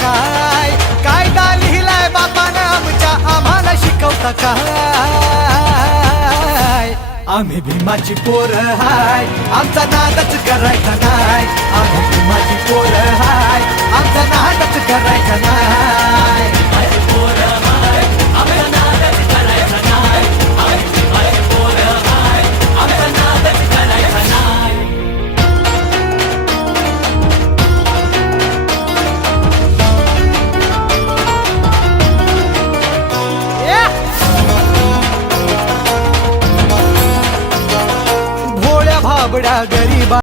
काय कायदा लिहिलाय बापानं आमच्या आम्हाला शिकवता काय आम्ही भीमाची पोरं हाय आमचा नादच करायचा नाय आम्ही भीमाची पोरं हाय आमचा नादच करायचा नाय भोळ्या भाबड्या गरीबा